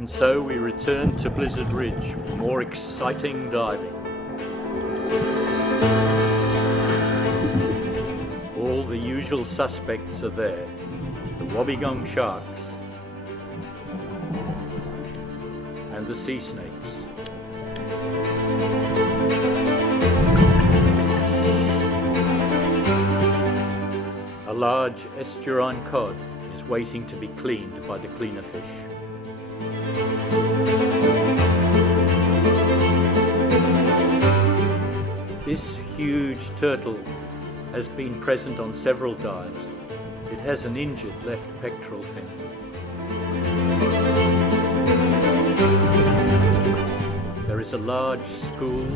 And so we return to Blizzard Ridge for more exciting diving. All the usual suspects are there. The wobbegong sharks and the sea snakes. A large estuarine cod is waiting to be cleaned by the cleaner fish. This huge turtle has been present on several dives. It has an injured left pectoral fin. There is a large school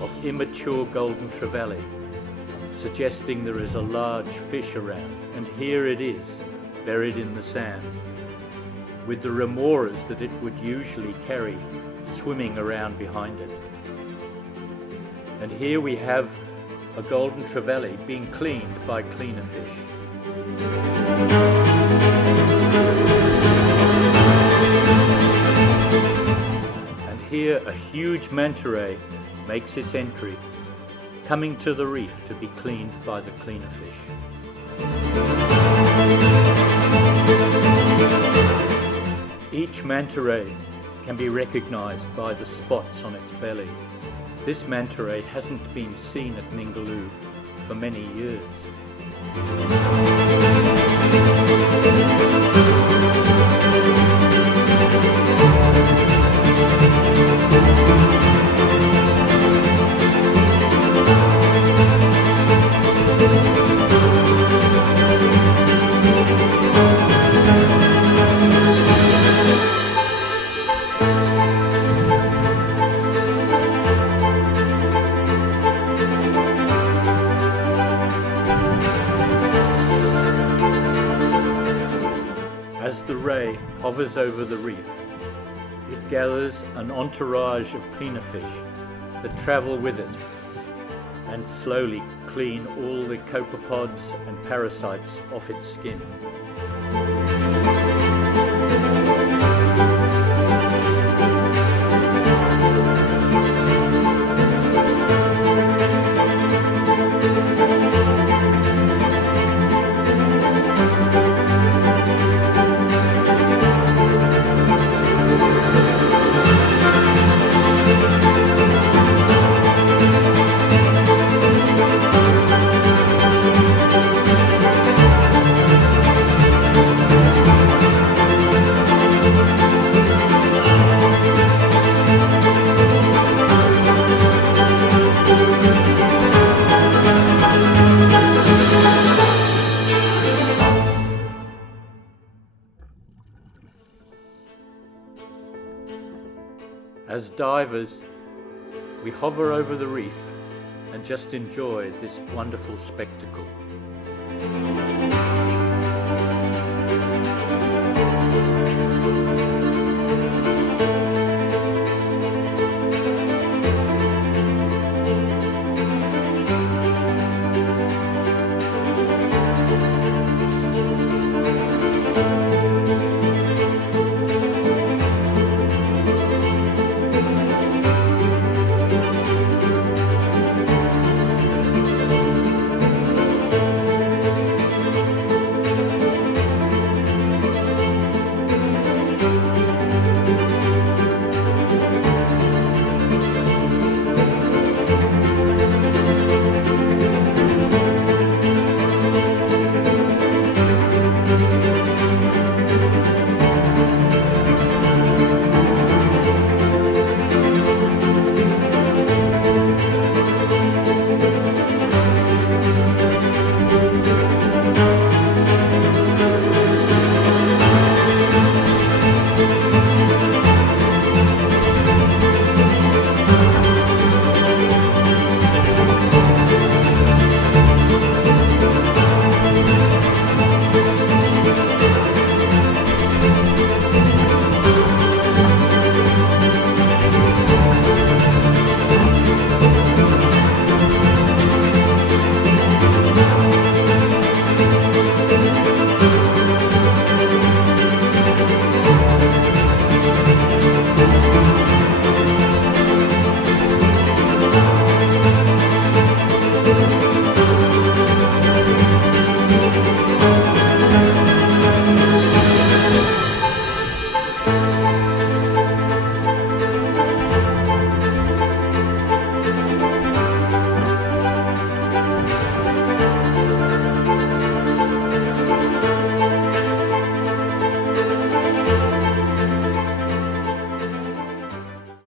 of immature golden trevally, suggesting there is a large fish around, and here it is, buried in the sand, with the remoras that it would usually carry swimming around behind it. And here we have a golden trevally being cleaned by cleaner fish. And here a huge manta ray makes its entry, coming to the reef to be cleaned by the cleaner fish. Each manta ray can be recognized by the spots on its belly. This manta ray hasn't been seen at Ningaloo for many years. As the ray hovers over the reef, it gathers an entourage of cleaner fish that travel with it and slowly clean all the copepods and parasites off its skin. As divers, we hover over the reef and just enjoy this wonderful spectacle.